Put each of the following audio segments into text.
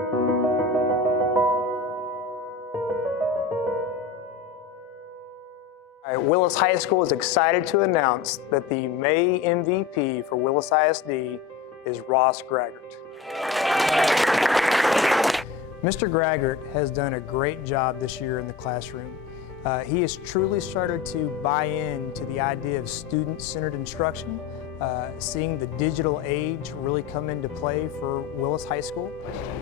All right, Willis High School is excited to announce that the May MVP for Willis ISD is Ross Gragert. Mr. Gragert has done a great job this year in the classroom. He has truly started to buy into the idea of student-centered instruction, seeing the digital age really come into play for Willis High School.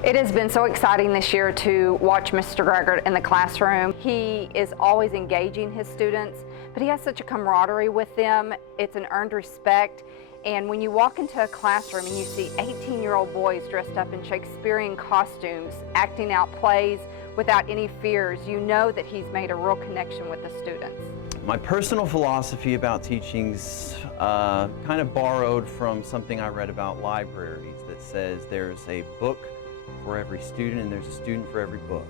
It has been so exciting this year to watch Mr. Gragert in the classroom. He is always engaging his students, but he has such a camaraderie with them. It's an earned respect. And when you walk into a classroom and you see 18-year-old boys dressed up in Shakespearean costumes, acting out plays without any fears, you know that he's made a real connection with the students. My personal philosophy about teaching's kind of borrowed from something I read about libraries that says there's a book for every student and there's a student for every book.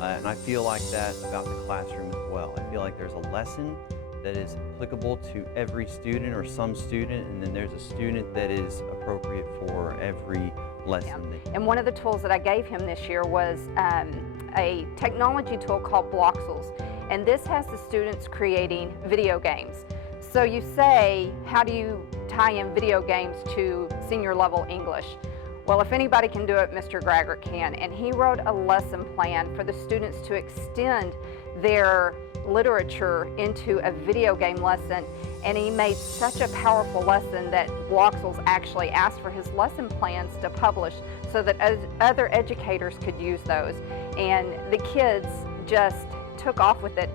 And I feel like that about the classroom as well. I feel like there's a lesson that is applicable to every student or some student, and then there's a student that is appropriate for every lesson. Yeah. And one of the tools that I gave him this year was a technology tool called Bloxels. And this has the students creating video games. So you say, how do you tie in video games to senior level English? Well, if anybody can do it, Mr. Gragert can. And he wrote a lesson plan for the students to extend their literature into a video game lesson. And he made such a powerful lesson that Bloxels actually asked for his lesson plans to publish so that other educators could use those. And the kids just took off with it.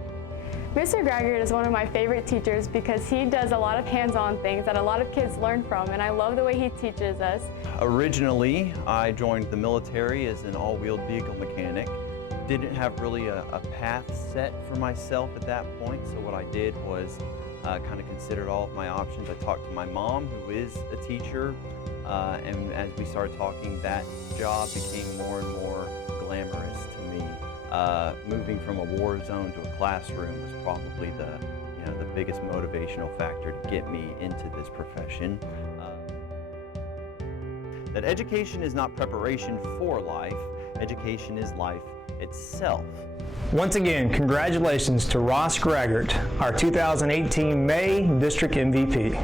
Mr. Gragert is one of my favorite teachers because he does a lot of hands-on things that a lot of kids learn from, and I love the way he teaches us. Originally, I joined the military as an all-wheeled vehicle mechanic. Didn't have really a path set for myself at that point, so what I did was kind of considered all of my options. I talked to my mom, who is a teacher, and as we started talking, that job became more and more glamorous to me. Moving from a war zone to a classroom was probably the biggest motivational factor to get me into this profession. That education is not preparation for life, education is life itself. Once again, congratulations to Ross Gragert, our 2018 May District MVP.